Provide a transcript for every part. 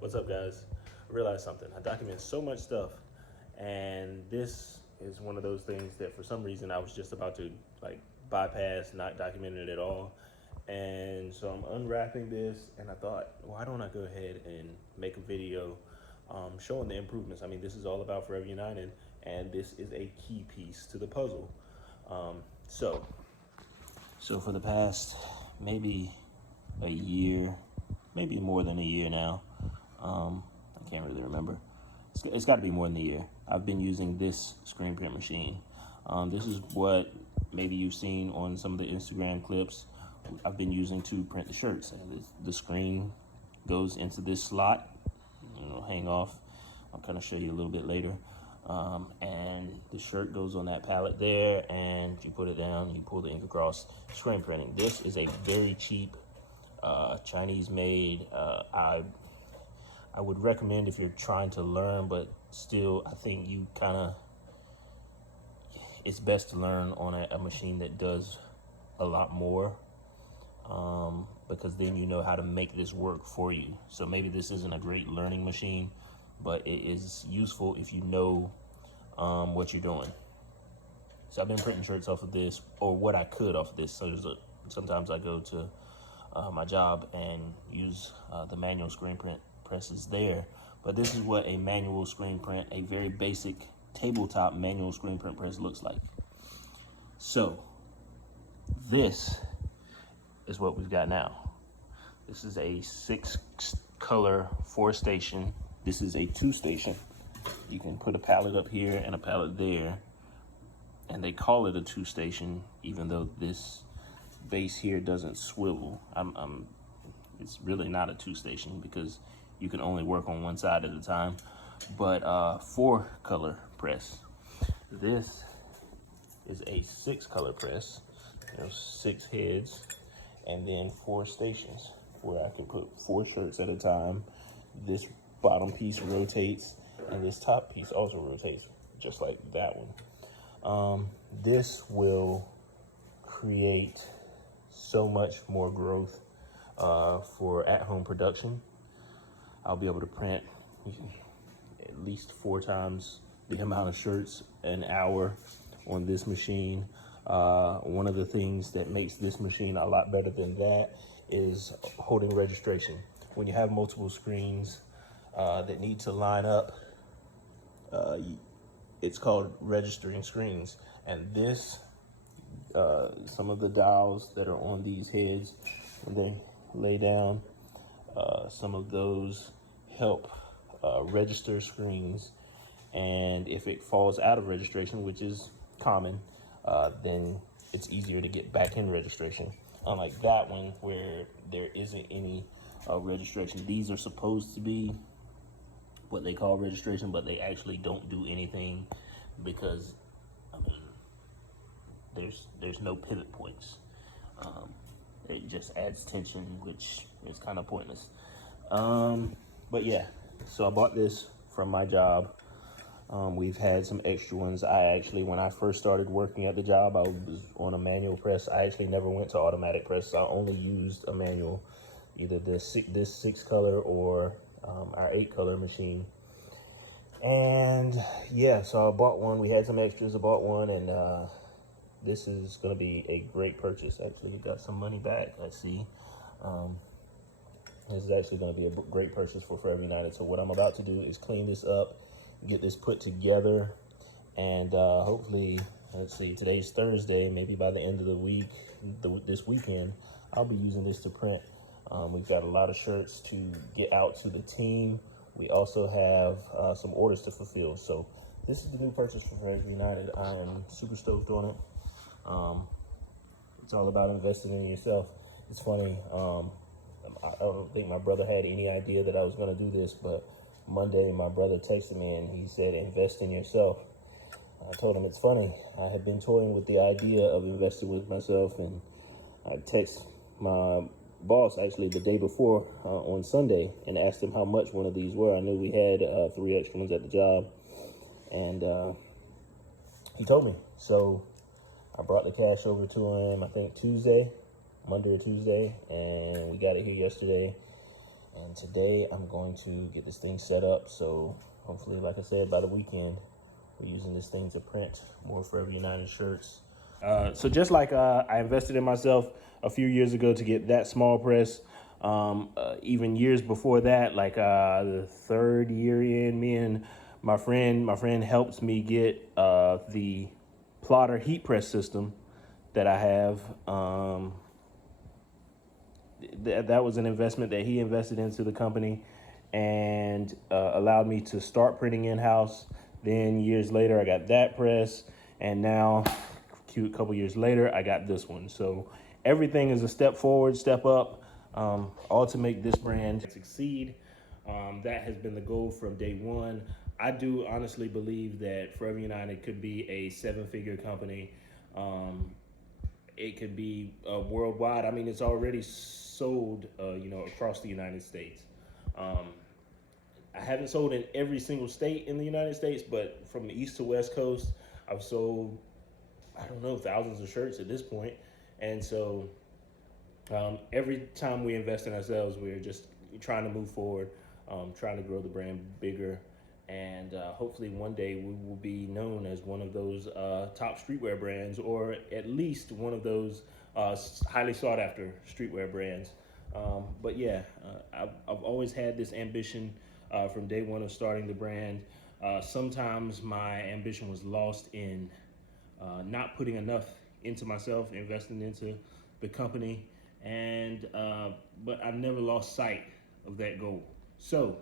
What's up, guys? I realized something. I document so much stuff, and this is one of those things that for some reason I was just about to like bypass, not document it at all. And so I'm unwrapping this, and I thought, why don't I go ahead and make a video showing the improvements? I mean, this is all about Forever United, and this is a key piece to the puzzle. Um, so, so for the past maybe a year, maybe more than a year now. I can't really remember. It's got to be more than a year. I've been using this screen print machine. This is what maybe you've seen on some of the Instagram clips. I've been using to print the shirts. And the screen goes into this slot. Hang off. I'll kind of show you a little bit later. And the shirt goes on that pallet there, and you put it down. You pull the ink across. Screen printing. This is a very cheap Chinese made. I would recommend if you're trying to learn, but still I think it's best to learn on a machine that does a lot more, because then you know how to make this work for you. So maybe this isn't a great learning machine, but it is useful if you know what you're doing. So I've been printing shirts off of this, or what I could off of this. So sometimes I go to my job and use the manual screen print presses there. But this is what a manual screen print, a very basic tabletop manual screen print press looks like. So this is what we've got now. This is a 6-color 4-station. This is a 2-station. You can put a pallet up here and a pallet there, and they call it a 2-station, even though this base here doesn't swivel. It's really not a 2-station because you can only work on one side at a time. But 4-color press. This is a 6-color press. There's 6 heads and then 4 stations where I can put 4 shirts at a time. This bottom piece rotates, and this top piece also rotates, just like that one. This will create so much more growth for at-home production. I'll be able to print at least 4 times the amount of shirts an hour on this machine. One of the things that makes this machine a lot better than that is holding registration. When you have multiple screens that need to line up, it's called registering screens. And this, some of the dials that are on these heads, when they lay down, some of those help register screens. And if it falls out of registration, which is common, then it's easier to get back in registration. Unlike that one where there isn't any registration. These are supposed to be what they call registration, but they actually don't do anything because, I mean, there's no pivot points. It just adds tension, which is kind of pointless. But yeah, so I bought this from my job. We've had some extra ones. When I first started working at the job, I was on a manual press. I actually never went to automatic press. I only used a manual, either this 6-color or our 8-color machine. And yeah, so I bought one. We had some extras. I bought one, and this is going to be a great purchase. Actually, we got some money back. I see. This is actually going to be a great purchase for Forever United. So what I'm about to do is clean this up, get this put together, and hopefully, let's see, today's Thursday, maybe by the end of the week, this weekend, I'll be using this to print. We've got a lot of shirts to get out to the team. We also have some orders to fulfill. So this is the new purchase for Forever United. I am super stoked on it. It's all about investing in yourself. It's funny. I don't think my brother had any idea that I was going to do this, but Monday my brother texted me and he said, invest in yourself. I told him it's funny. I had been toying with the idea of investing with myself, and I text my boss actually the day before on Sunday and asked him how much one of these were. I knew we had 3 extra ones at the job, and he told me. So I brought the cash over to him, I think Monday or Tuesday, and we got it here yesterday. And today I'm going to get this thing set up. So hopefully, like I said, by the weekend, we're using this thing to print more Forever United shirts. So just like I invested in myself a few years ago to get that small press, even years before that, like the third year in, me and my friend helps me get the plotter heat press system that I have. That was an investment that he invested into the company and allowed me to start printing in-house. Then years later, I got that press, and now a couple years later, I got this one. So everything is a step forward, step up, all to make this brand succeed. That has been the goal from day one. I do honestly believe that Forever United could be a 7-figure company. It could be worldwide. I mean, it's already sold, across the United States. I haven't sold in every single state in the United States, but from the East to West Coast, I've sold, I don't know, thousands of shirts at this point. And so every time we invest in ourselves, we're just trying to move forward, trying to grow the brand bigger. And hopefully one day we will be known as one of those top streetwear brands, or at least one of those highly sought after streetwear brands. But yeah, I've always had this ambition from day one of starting the brand. Sometimes my ambition was lost in not putting enough into myself, investing into the company, and but I've never lost sight of that goal. So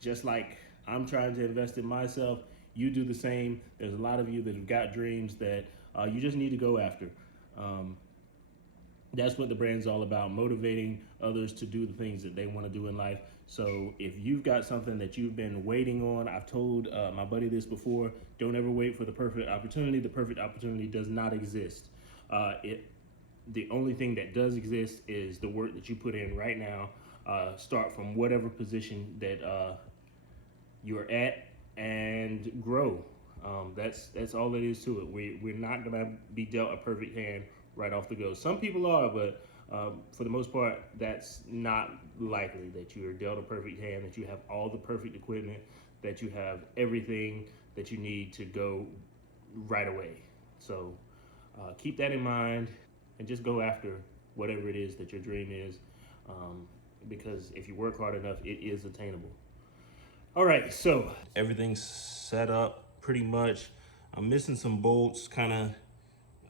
just like I'm trying to invest in myself, you do the same. There's a lot of you that have got dreams that you just need to go after. That's what the brand's all about, motivating others to do the things that they want to do in life. So if you've got something that you've been waiting on, I've told my buddy this before, don't ever wait for the perfect opportunity. The perfect opportunity does not exist. The only thing that does exist is the work that you put in right now. Start from whatever position that you're at and grow. That's all it is to it. We're not gonna be dealt a perfect hand right off the go. Some people are, but for the most part, that's not likely, that you are dealt a perfect hand, that you have all the perfect equipment, that you have everything that you need to go right away. So keep that in mind and just go after whatever it is that your dream is, because if you work hard enough, it is attainable. All right, so everything's set up pretty much. I'm missing some bolts, kind of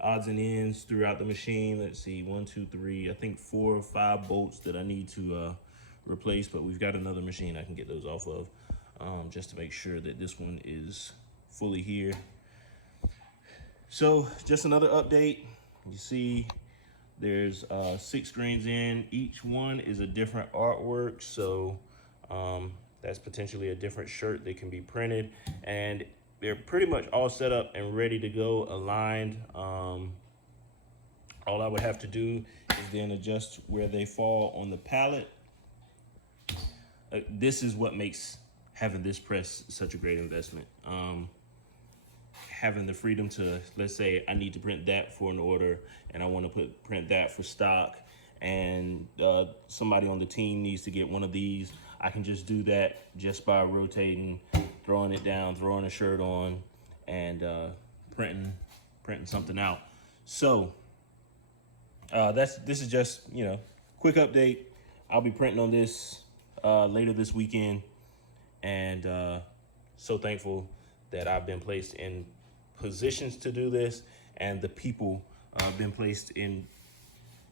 odds and ends throughout the machine. Let's see, 1, 2, 3, I think 4 or 5 bolts that I need to replace, but we've got another machine I can get those off of, just to make sure that this one is fully here. So just another update. You see there's 6 screens in. Each one is a different artwork, so that's potentially a different shirt that can be printed, and they're pretty much all set up and ready to go, aligned. All I would have to do is then adjust where they fall on the pallet. This is what makes having this press such a great investment. Having the freedom to, let's say I need to print that for an order and I want to print that for stock, and somebody on the team needs to get one of these, I can just do that just by rotating, throwing it down, throwing a shirt on, and printing something out. So this is just, quick update. I'll be printing on this later this weekend, and so thankful that I've been placed in positions to do this, and the people been placed in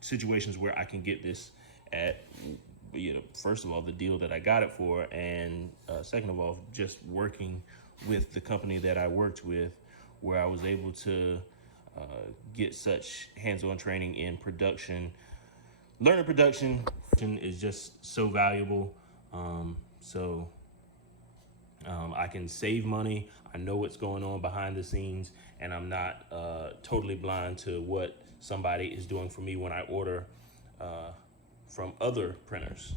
situations where I can get this at, first of all, the deal that I got it for, and second of all, just working with the company that I worked with, where I was able to get such hands-on training in production. Learning production is just so valuable. I can save money. I know what's going on behind the scenes, and I'm not totally blind to what somebody is doing for me when I order from other printers.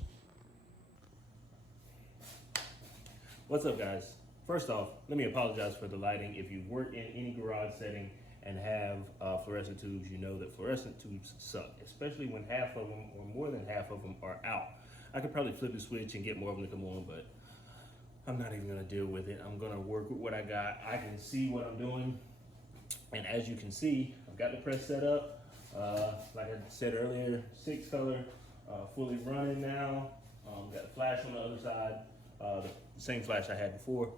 What's up, guys? First off, let me apologize for the lighting. If you've worked in any garage setting and have fluorescent tubes, you know that fluorescent tubes suck, especially when half of them or more than half of them are out. I could probably flip the switch and get more of them to come on, but I'm not even gonna deal with it. I'm gonna work with what I got. I can see what I'm doing. And as you can see, I've got the press set up. Like I said earlier, 6 color, fully running now. Got a flash on the other side, the same flash I had before.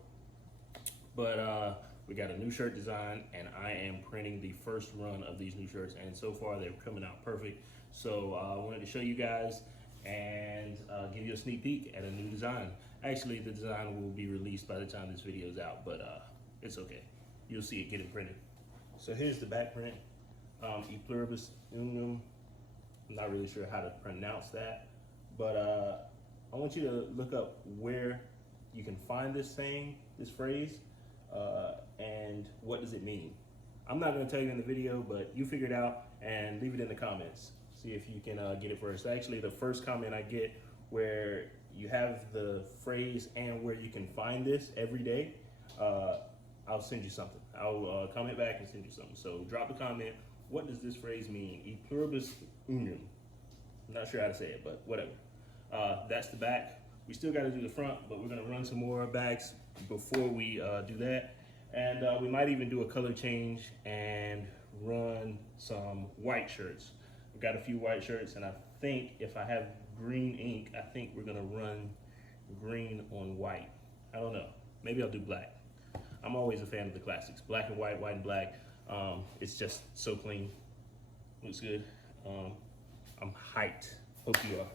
But we got a new shirt design, and I am printing the first run of these new shirts, and so far they're coming out perfect. So I wanted to show you guys and give you a sneak peek at a new design. Actually, the design will be released by the time this video is out, but it's okay. You'll see it getting printed. So here's the back print, E pluribus unum. I'm not really sure how to pronounce that, but I want you to look up where you can find this saying, this phrase, and what does it mean. I'm not gonna tell you in the video, but you figure it out and leave it in the comments. See if you can get it first. Actually, the first comment I get where you have the phrase and where you can find this every day, I'll send you something. I'll comment back and send you something. So drop a comment. What does this phrase mean? E pluribus unum. I'm not sure how to say it, but whatever. That's the back. We still got to do the front, but we're gonna run some more backs before we do that. And we might even do a color change and run some white shirts. We've got a few white shirts, and I think if I have green ink, I think we're gonna run green on white. I don't know. Maybe I'll do black. I'm always a fan of the classics. Black and white, white and black. It's just so clean. Looks good. I'm hyped. Hope you are.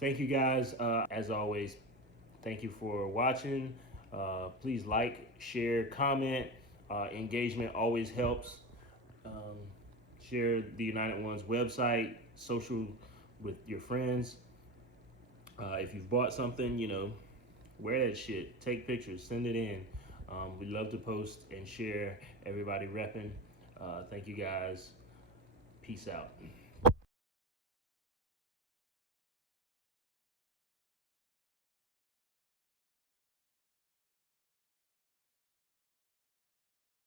Thank you guys. As always, thank you for watching. Please like, share, comment. Engagement always helps. Share the United One's website, social with your friends. If you've bought something, wear that shit. Take pictures, send it in. We love to post and share. Everybody repping. Thank you guys. Peace out.